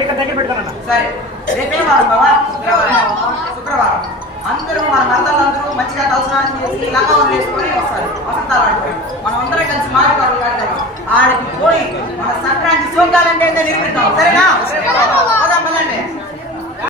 తగ్గి పెడతానన్నా సరే రేపే వారం బావా శుక్రవారం శుక్రవారం అందరూ మన అందరూ మంచిగా కలసనాన్ని చేసి లంగం వేసుకొని వస్తారు వసంతాలంటే మనం అందరం కలిసి మారిపోయి ఆడికి పోయి మన సంక్రాంతి సోకాలంటే నిర్మిస్తాం సరే